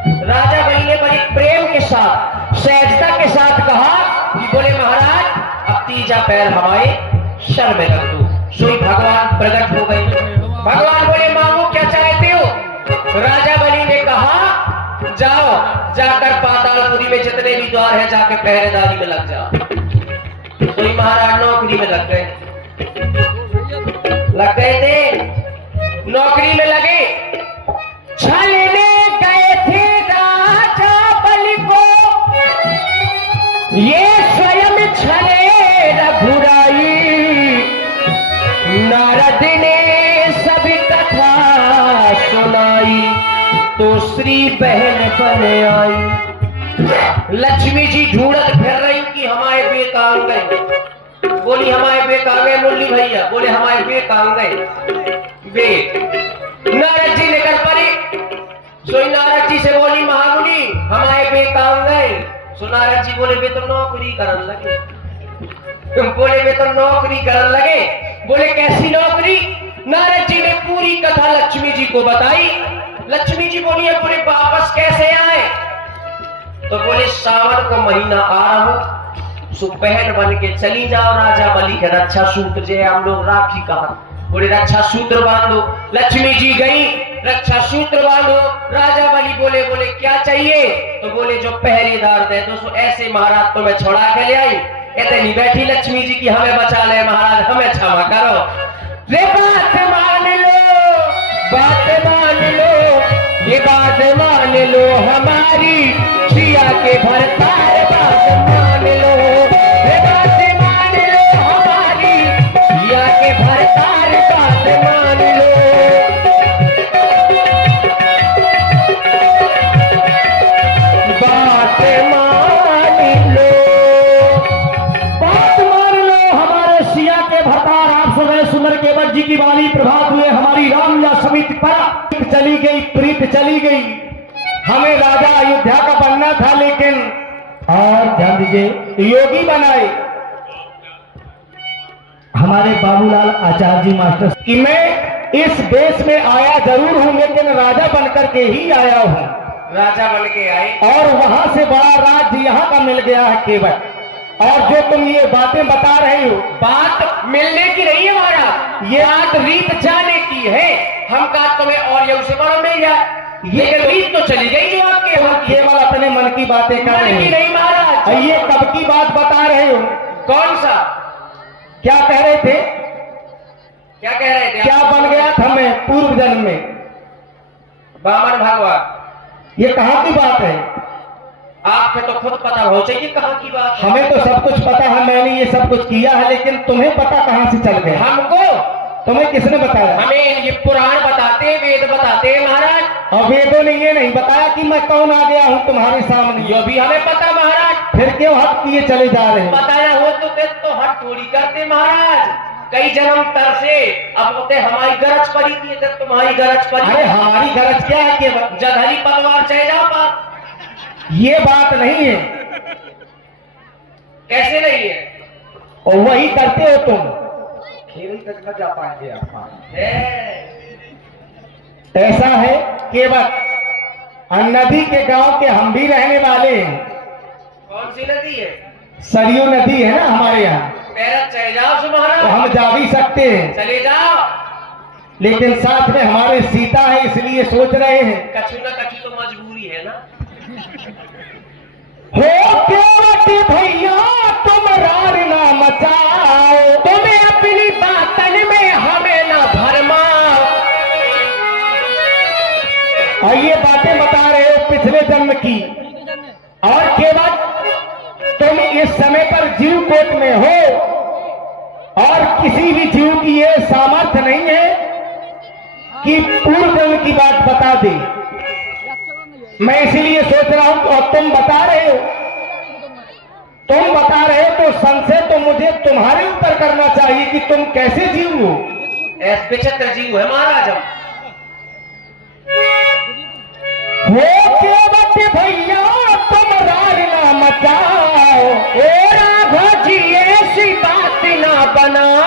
राजा बलि ने बड़ी प्रेम के साथ सहजता के साथ कहा कि बोले महाराज अब तीजा पैर हमारे शर में रख दो। सोई भगवान प्रकट हो गए। भगवान बोले मांगो क्या चाहते हो। राजा बलि ने कहा जाओ जाकर पातालपुरी में जितने भी द्वार है जाके पहरेदारी में लग जाओ। सोई महाराज नौकरी में लग गए थे। नौकरी में लगे। छलने गए थे राजा बलि को ये स्वयं छले रघुराई। नारद ने सभी कथा सुनाई तो श्री बहन बन आई। लक्ष्मी जी ढूंढत फिर रही कि हमारे बेट आ गए। बोली हमारे बेट आ गए मुरली भैया। बोले हमारे बेट आ गए बेट। नारद जी निकल पड़े। सोई नारद जी से बोली महामुनि हमारे बेट आ गए। सो नारद जी बोले वे तो नौकरी करने लगे। बोले वे तो नौकरी करने लगे। बोले कैसी नौकरी। नारद जी ने पूरी कथा लक्ष्मी जी को बताई। लक्ष्मी जी बोली बोले वापस कैसे आए। तो बोले सावन को महीना आ रहा हूं सो बहन बन के चली जाओ। राजा बलि के रक्षा सूत्र जे हम लोग राखी कहा। बोले रक्षा सूत्र बांधो। लक्ष्मी जी गई रक्षा सूत्र बांधो। राजा बलि बोले बोले क्या चाहिए। तो बोले जो पहरेदार दे दो। ऐसे महाराज तो मैं छोड़ा के ले आई। इतनी बैठी लक्ष्मी जी की हमें बचा ले महाराज हमें क्षमा करो। रे बात मान लो बात मान लो ये बात मान लो हमारी सिया के भरतार बात मान लो। रे बात मान लो हमारी सिया के भरतार बात मान लो। बात मान लो बात मान लो हमारे सिया के भरतार आप सुने सुंदर केवट जी की वाणी प्रभात हुए हमारी रामलीला समिति पर चली गई प्रीत चली गई। हमें राजा अयोध्या का बनना था लेकिन और ध्यान दीजिए योगी बनाए हमारे बाबूलाल आचार्य जी मास्टर कि मैं इस देश में आया जरूर हूं लेकिन राजा बनकर के ही आया हूं। राजा बन के आए और वहां से बड़ा राज्य यहाँ का मिल गया है केवट। और जो तुम ये बातें बता रहे हो बात मिलने की नहीं है महाराज। ये बात रीत जाने की है। हम का तुम्हें और ये उसे बड़ा मिल जाए। ये रीत तो चली गई जो आपके यहाँ केवल अपने मन की बातें कर रहे हैं। नहीं महाराज ये कब की बात बता रहे हो। कौन सा क्या कह रहे थे क्या कह रहे थे। क्या बन गया था मैं पूर्व जन्म में बामन भगवान। ये कहाँ की बात है। आपको तो खुद पता हो चाहिए कहाँ की बात है। हमें तो सब कुछ पता है मैंने ये सब कुछ किया है लेकिन तुम्हें पता कहाँ से चल गया। हमको तुम्हें किसने बताया। हमें ये पुराण बताते वेद बताते महाराज। और वेदों ने ये नहीं बताया कि मैं कौन आ गया हूँ तुम्हारे सामने। ये भी हमें पता महाराज। फिर क्यों हट किए चले जा रहे हैं। बताया हो तो हट थोड़ी करते महाराज। कई जन्म तर से अब होते हमारी गरज पड़ी थी तुम्हारी गरज पड़ी। अरे हमारी गरज क्या है कि जधरी पलवार चले जाओ पास। ये बात नहीं है। कैसे नहीं है। और वही करते हो तुम। खेल तक न जा पाएंगे आप। ऐसा है केवल नदी के गांव के हम भी रहने वाले हैं। कौन सी नदी है। सरयू नदी है ना हमारे यहाँ। चले जाओ तो हम जा भी सकते हैं। चले जाओ लेकिन साथ में हमारे सीता है इसलिए सोच रहे हैं। कछु न कछु तो मजबूरी है ना। हो केवट भैया तुम रार ना मचाओ। तुम्हें अपनी बातन में हमें ना भरमाओ। और ये बातें बता रहे हो पिछले जन्म की। और केवल तुम इस समय पर जीव कोट में हो और किसी भी जीव की ये सामर्थ्य नहीं है कि पूर्व जन्म की बात बता दे। मैं इसीलिए सोच रहा हूं और तुम बता रहे हो। तुम बता रहे हो तो संशय तो मुझे तुम्हारे ऊपर करना चाहिए कि तुम कैसे जीव हो। विचित्र जीव है महाराज। वो केवट भैया तुम रार ना मचाओ। ओ राघव जी ऐसी बात ना बनाओ।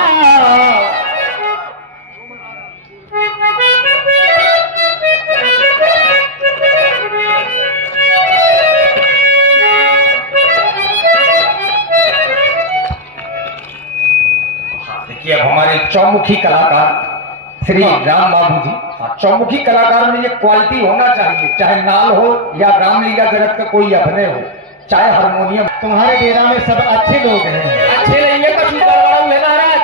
चौमुखी कलाकार श्री राम बाबू जी। चौमुखी कलाकार में ये क्वालिटी होना चाहिए, चाहे नाल हो या रामलीला जगत का कोई अभिनय हो, चाहे हारमोनियम। तुम्हारे डेरा में सब अच्छे लोग हैं। अच्छे नहीं है कछु गड़बड़ हुए महाराज,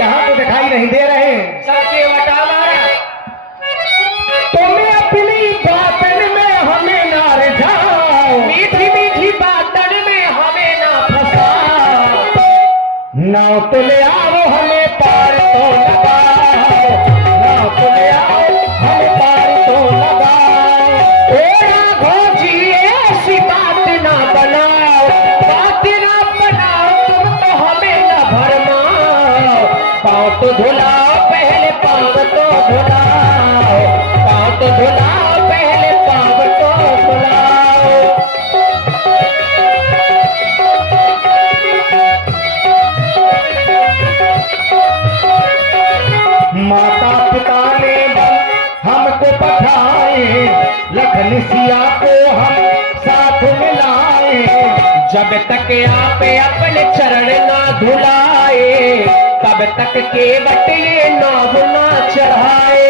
यहाँ तो दिखाई नहीं दे रहे हैं। सबके वटा महाराज। तुम्हें अपनी बातन में हमें ना रिझाओ, मीठी मीठी बातन में हमें ना फंसाओ, नाव तो ले आओ हमें पार तो लगाओ, नाव तो ले आओ हमें पार तो लगाओ। ओ राघव जी ऐसी बात ना बनाओ, बात ना बनाओ, तुम तो हमें न भरमाओ। पाँव तो धुलाओ पहले, पाँव तो धुलाओ, पाँव तो धुलाओ पहले, पाँव तो धुलाओ। माता पिता ने हमको पठाए, लखन सिया को हम साथ मिलाए, जब तक आप अपने चरण ना धुलाए, तब तक केवट ये नाव ना चढ़ाए।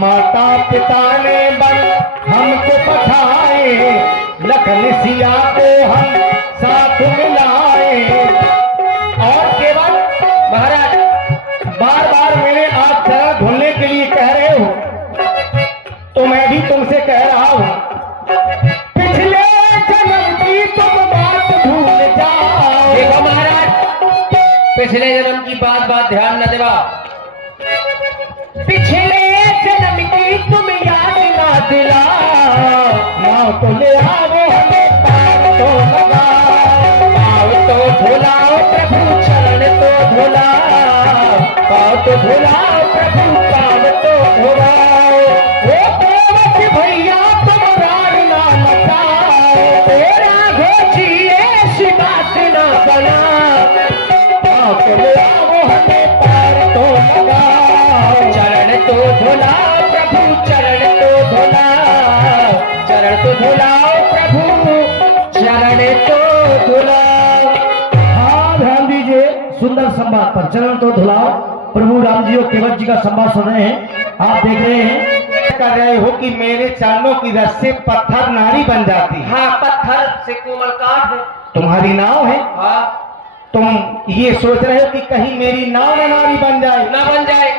माता पिता ने हमको पठाए, लखन सिया को हम साथ मिलाए। और केवल महाराज बार बार मैंने आप चरण धुलने के लिए कह रहे हो, तो मैं भी तुमसे कह रहा हूं, पिछले जन्म की तुम बात भूल जाओ। देखो महाराज, पिछले जन्म की बात ध्यान न देवा। पिछले जन्म की तुम याद ना दिलाओ, नाव तो ले आओ हमें पार तो लगाओ, पाँव तो धुलाओ प्रभु चरण तो धुलाओ, पाँव तो धुलाओ प्रभु पाँव तो धुलाओ। ओ देवक भैया तुम रार ना मचाओ, तेरा घोची ऐसी बात ना बनाओ, नाव तो ले आओ हमें पार तो लगाओ। चरण तो धुलाओ प्रभु चरण तो धुलाओ, चरण तो धुलाओ प्रभु चरण तो धुलाओ। हाँ ध्यान दीजिए, सुंदर संवाद पर चरण तो धुलाओ। प्रभु राम जी और केवट जी का संवाद सुन रहे हैं। आप देख रहे हैं, कर रहे हो कि मेरे चरणों की रस से पत्थर नारी बन जाती है। हाँ, पत्थर से कोमल काट है। तुम्हारी नाव है, हाँ, तुम ये सोच रहे हो कि कहीं मेरी नाव न नारी बन जाए, ना बन जाए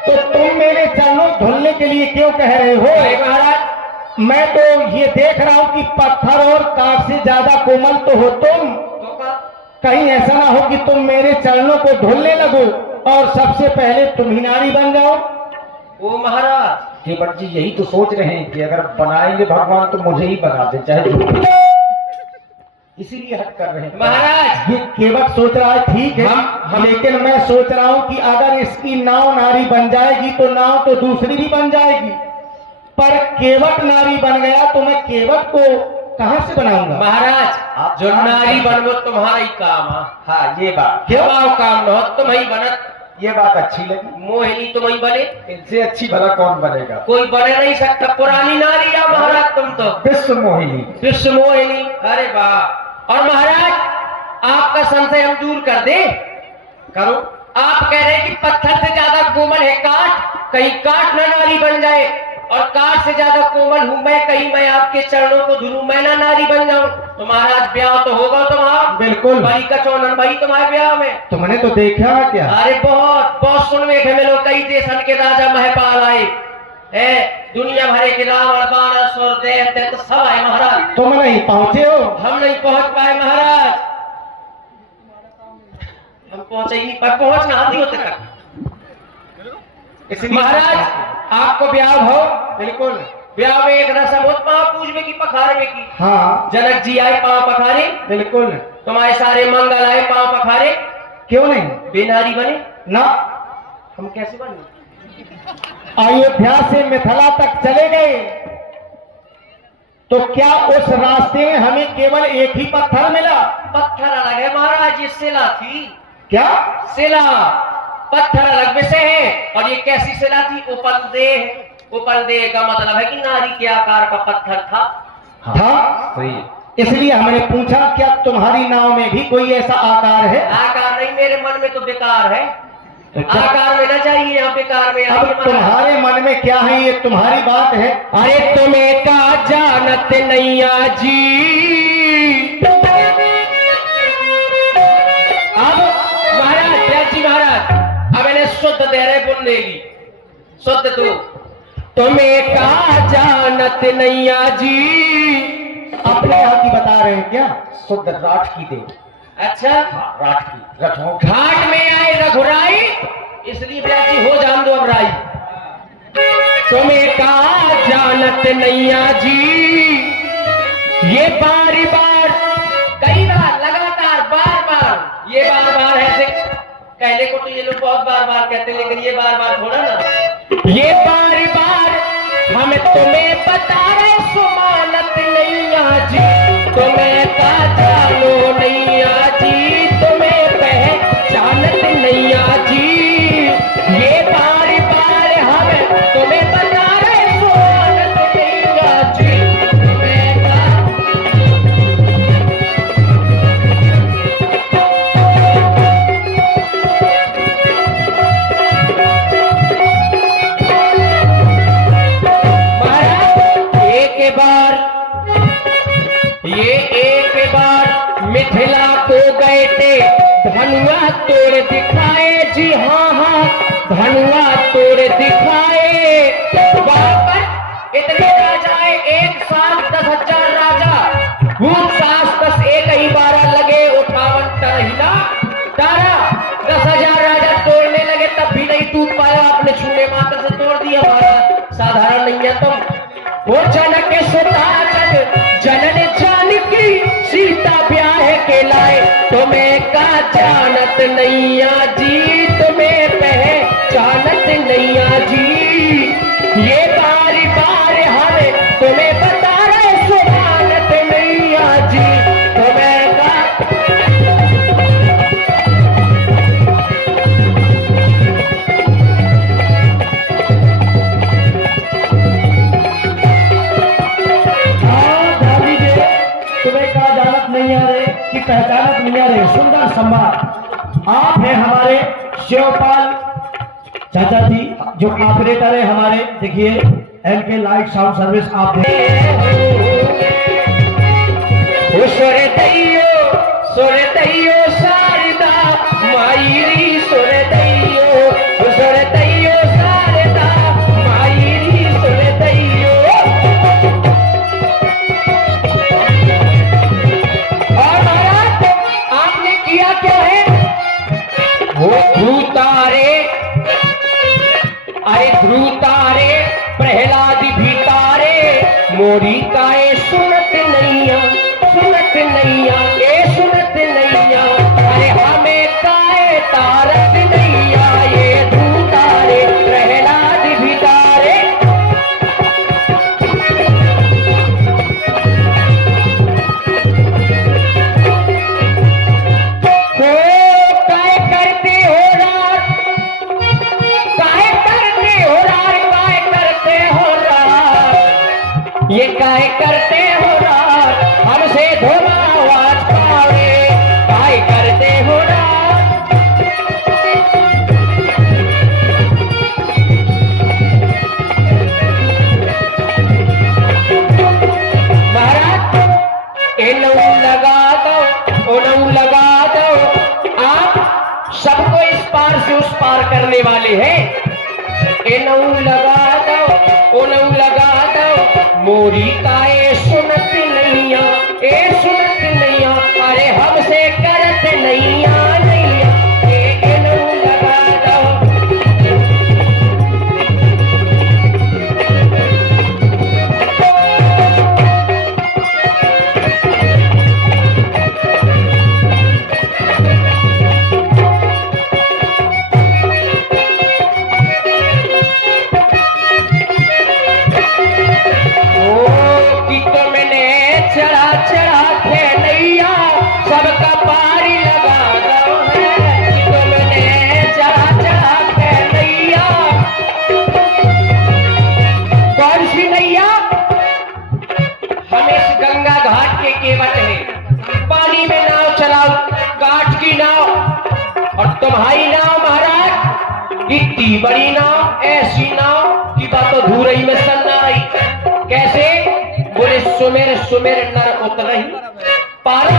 तो तुम मेरे चरणों धुलने के लिए क्यों कह रहे हो? अरे महाराज, मैं तो ये देख रहा हूँ कि पत्थर और काठ से ज्यादा कोमल तो हो तुम। तो का कहीं ऐसा ना हो कि तुम मेरे चरणों को धुलने लगो और सबसे पहले तुम ही नारी बन जाओ। ओ महाराज, केवट जी यही तो सोच रहे हैं कि अगर बनाएंगे भगवान तो मुझे ही बना दे, चाहे इसीलिए हट कर रहे हैं। महाराज, ये केवट सोच रहा है ठीक है, लेकिन मैं सोच रहा हूँ कि अगर इसकी नाव नारी बन जाएगी तो नाव तो दूसरी भी बन जाएगी, पर केवट नारी बन गया तो मैं केवट को कहाँ से बनाऊंगा? महाराज, जो नारी बनवो तुम्हारा ही काम है। हाँ ये बात, क्यों काम न हो तुम ही बनत, ये बात अच्छी लगी। मोहिनी तुम ही बने, इनसे अच्छी भला कौन बनेगा? कोई बने नहीं सकता। पुरानी नारी या महाराज तुम तो विश्व मोहिनी। विश्व मोहिनी। अरे वाह। और महाराज, आपका संशय हम दूर कर दे। करो। आप कह रहे हैं कि पत्थर से ज्यादा कोमल है काठ, कहीं काठ न नारी बन जाए, और काठ से ज्यादा कोमल हूं मैं, कहीं मैं आपके चरणों को धुलूं, मैं ना नारी बन जाऊं। तो महाराज, ब्याह तो होगा तुम्हारा। बिल्कुल। भाई का चौनन भाई तुम्हारे ब्याह में। तुमने तो देखा है क्या? अरे बहुत बहुत सुन में मिलो, कई देशन के राजा महपाल आए है, दुनिया भरे के रावण बाणासुर दैत्य तो सब आए महाराज। तुम नहीं पहुंचे हो? हम नहीं पहुंच पाए महाराज, हम पहुंचे ही नहीं पाए, पहुंचना आदि होते तक। महाराज, आपको ब्याह हो? बिल्कुल। ब्याह में एक रस्म हो, पांव पूजने की पखारे में की। हाँ जनक जी आए पांव पखारे, बिल्कुल। तुम्हारे सारे मंगल आए पांव पखारे, क्यों नहीं? बेनारी बने ना। हम कैसे बने? अयोध्या से मिथिला तक चले गए तो क्या उस रास्ते में हमें केवल एक ही पत्थर मिला? पत्थर अलग है महाराज, ये शिला थी। क्या? शिला, पत्थर अलग विषय है। और ये कैसी शिला थी? उपलदेह। उपलदेह का मतलब है कि नारी के आकार का पत्थर था। हाँ सही है। इसलिए हमने पूछा क्या तुम्हारी नाव में भी कोई ऐसा आकार है? आकार नहीं, मेरे मन में तो बेकार है। तो क्या- आकार में ना चाहिए, यहाँ पे कार में अब आइए महाराज। तुम्हारे मन में क्या है, ये तुम्हारी बात है। अरे तुम्हें का जानत नैया जी। अब महाराज व्यास जी महाराज अब इन्हें शुद्ध दे रहे बोलने की, शुद्ध तू। तुम्हें का जानत नैया जी। अपने यहाँ की बता रहे हैं क्या? शुद्ध राठ की दे। अच्छा, राठ की रखो। घाट में आए रघुराई, इसलिए व्यास जी हो जान दो अब राई। तुम्हें का जानत नैया जी, ये बारी बार, कई बार, लगातार, बार बार, ये बार बार ऐसे कहने को तो ये लोग बहुत बार बार कहते हैं, लेकिन ये बार बार थोड़ा ना। ये बार बार हम तुम्हें बता रहे सुमानत नैया जी, तुम्हें का जानो नैया जी, तुम्हें पहचानत नैया जी। ये बार बार हम तुम्हें बता रहे सुमानत नैया जी, तुम्हें का। एक बार मिथिला को गए थे, धनुआ तोड़ दिखाए जी, हाँ हाँ धनुआ तोड़ दिखाए। वहां पर इतने राजाए, एक साथ 10,000 राजा, वो 10 एक ही 12 लगे, 58 तरहिला तारा 10,000 राजा तोड़ने लगे, तब भी नहीं टूट पाया, आपने छूने मात्र से तोड़ दिया। हमारा साधारण नहीं है तुम। वो जनक सुता जनन जानकी, सीता ब्याह के लाए, तुम्हें का जानत नैया जी, तुम्हें पहचानत नैया जी। ये बारी बार हमें तुम्हें बता रहे सुमानत नैया जी, तुम्हें का। नहीं आ रहे कि पहचानत नहीं आ रहे। सुंदर संवाद। आप हैं हमारे शिवपाल चाचा जी, जो ऑपरेटर है हमारे। देखिए एलके लाइट साउंड सर्विस आप सुरदैयो शारदा मायरी, सुरदैयो सुरदैयो शारदा मायरी, सुरदैयो। और महाराज आपने किया क्या है? वो ध्रुतारे, अरे ध्रुतारे प्रहलाद भी तारे, मोरी काए सुनत नैया, सुनत नैया, ए सुनत नैया। अरे हमें काए तारत नैया, ये ध्रुतारे प्रहलाद भी तारे। ये काय करते हो रात, हमसे धोना आवाज पावे, काय करते हो रात। महाराज इनऊ लगा दो, उनऊ लगा दो, आप सबको इस पार से उस पार करने वाले हैं। इनऊ लगा दो, उनऊ लगा दो, मोरी काए सुनत नैया, ए सुनत नैया। अरे हमसे करत नैया, नैया, ए इनऊ लगा दो। चढ़ा चढ़ा के नैया सबका पारी लगा दो है, तुमने चढ़ा चढ़ा के नैया। कौन सी नैया? हम इस गंगा घाट के केवट हैं, पानी में नाव चलाओ, काठ की नाव, और तुम्हारी नाव महाराज इतनी बड़ी नाव, ऐसी नाव की बात तो धूरई में सन्ना रही। कैसे? बोले सुमेर सुमेर नर उतरही पारा।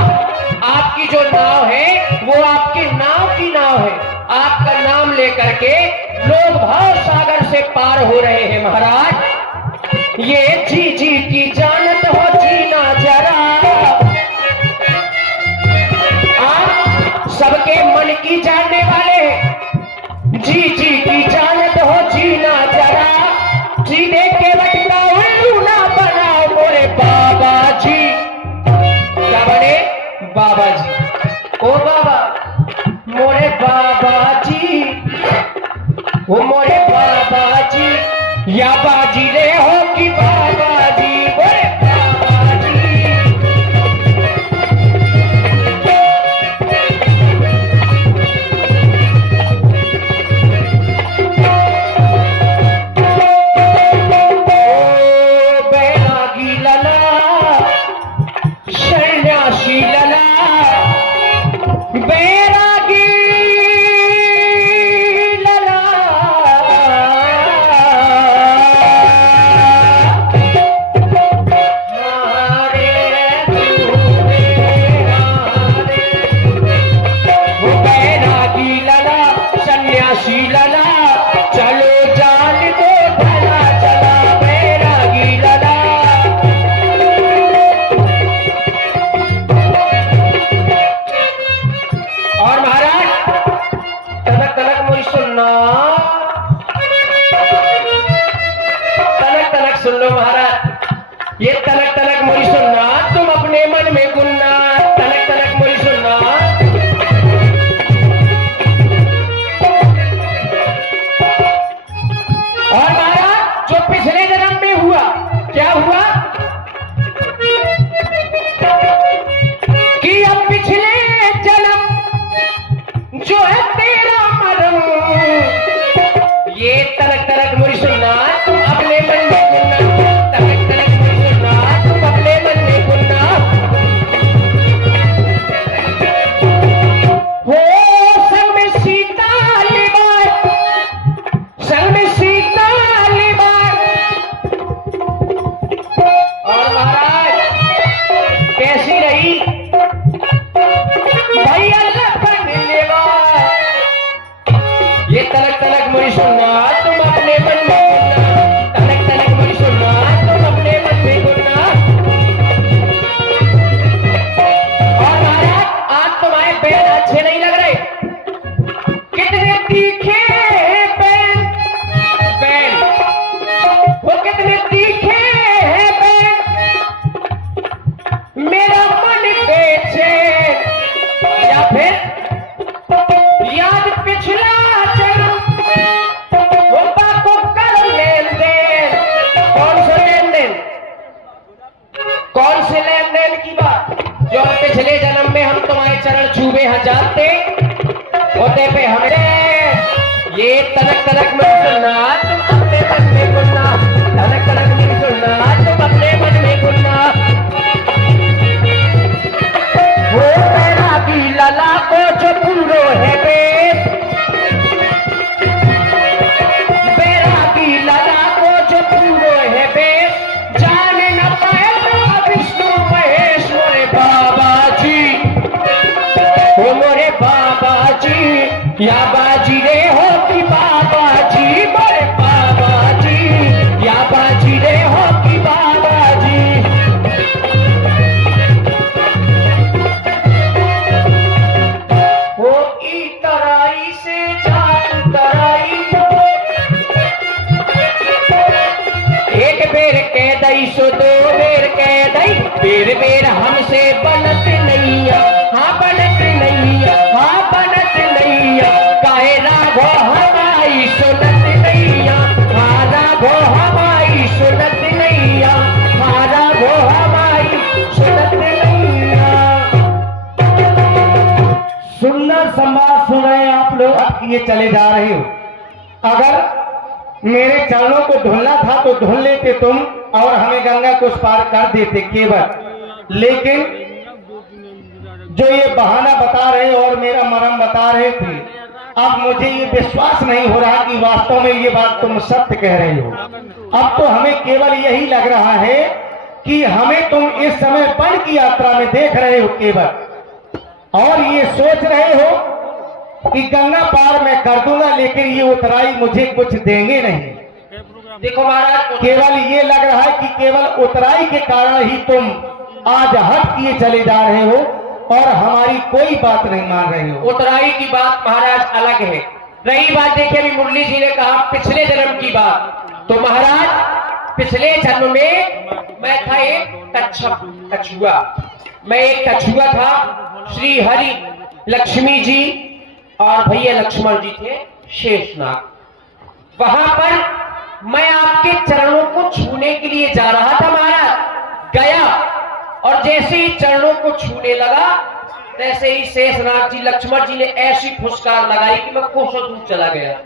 आपकी जो नाव है वो आपकी नाव की नाव है, आपका नाम लेकर के लोग भाव सागर से पार हो रहे हैं महाराज। ये जी जी की जानत हो जीना जरा, आप सबके मन की जानने वाले, जी जी की जानत हो जीना जरा, जी देख के बटका उल्लू ना बनाओ मोरे बाबा जी। क्या बने? बाबा जी। ओ बाबा मोरे बाबा जी, ओ मोरे बाबा जी, या बाजी रे हो कि बाबा जी, मोरे बाबा जी। ओ बैरागी लला, सन्यासी लला, बैरागी लला, हारे तूने हारे। वो बैरागी लला, सन्यासी लला, चलो जान दो भला चला, बैरागी लला। और महाराज तलक तलक मुझे सुनना, तलक तलक सुन लो महाराज, ये तलक तलक मुझे सुनना, तुम अपने मन में गुनना, तलक तलक मुझे सुनना। और महाराज जो पिछले जन्म में हुआ, क्या हुआ कि अब पिछले जन्म जो है तेरा मरम, ये तलक तलक मुझे सुनना, तुम अपने मन में गुनना, तलक तलक मुझे सुनना, तुम अपने मन में गुनना। हो संग में सीता लिबार, संग में सीता लिबार। और महाराज कैसी रही भाई अल्लाह पर मिलेगा। ये तलक तलक मुझे सुनना, तुम अपने मन में गुनना, तलक तलक मुझे सुनना, तुम अपने मन में गुनना। और महाराज आज तुम्हारे पैर अच्छे नहीं लग रहे, कितने तीखे पैर, पैर वो कितने तीखे हैं पैर, मेरा मन बेचे या फिर याद पिछला जन्म, वो बापू कर लेन देन। कौन से लेन देन? कौन से लेन देन की बात? जो पिछले जन्म में हम तुम्हारे चरण छूबे जानते होते पे हमें। ये तलक तलक में सुनना, तुम अपने मन में गुनना, तलक तलक में सुनना, तुम अपने मन में गुनना। वो बैरागी लला को जो पूरो है बेस, बैरागी लला को जो पूरो है बेस, जाने न पाए विष्णु महेश मोरे बाबा जी, ओ मोरे बाबा जी, या बाजी रे हो कि बाबा जी, मोरे बाबा जी, या बाजी रे हो कि बाबा जी। वो ई तराई से जान तराई, एक बेर कह दई सो दो बेर कह दई, बेर बेर हमसे बनत नैया, हाँ बनत नैया, हाँ बनत नैया, काहे राघो हमारी सुनत नैया, हाँ राघो हमारी सुनत नैया, हाँ राघो हमारी सुनत नैया। सुंदर संवाद सुन रहे हैं आप लोग, आप ये चले जा रहे हो। अगर मेरे चरणों को धुलना था तो धुल लेते तुम और हमें गंगा को पार कर देते केवल। लेकिन जो ये बहाना बता रहे और मेरा मरम बता रहे थे, अब मुझे ये विश्वास नहीं हो रहा कि वास्तव में ये बात तुम सत्य कह रही हो। अब तो हमें केवल यही लग रहा है कि हमें तुम इस समय वन की यात्रा में देख रहे हो केवल, और ये सोच रहे हो कि गंगा पार मैं कर दूंगा, लेकिन ये उतराई मुझे कुछ देंगे नहीं। देखो महाराज, केवल ये लग रहा है कि केवल उतराई के कारण ही तुम आज हट किए चले जा रहे हो और हमारी कोई बात नहीं मान रहे हो। उतराई की बात महाराज अलग है। रही बात, देखिए अभी मुरली जी ने कहा पिछले जन्म की बात, तो महाराज पिछले जन्म में मैं था एक कछुआ। मैं एक कछुआ था। श्री हरि लक्ष्मी जी और भैया लक्ष्मण जी थे शेषनाग। वहां पर मैं आपके चरणों को छूने के लिए जा रहा था महाराज। गया और जैसे ही चरणों को छूने लगा, तैसे ही शेषनाग जी लक्ष्मण जी ने ऐसी फुसकार लगाई कि मैं कोसों दूर चला गया।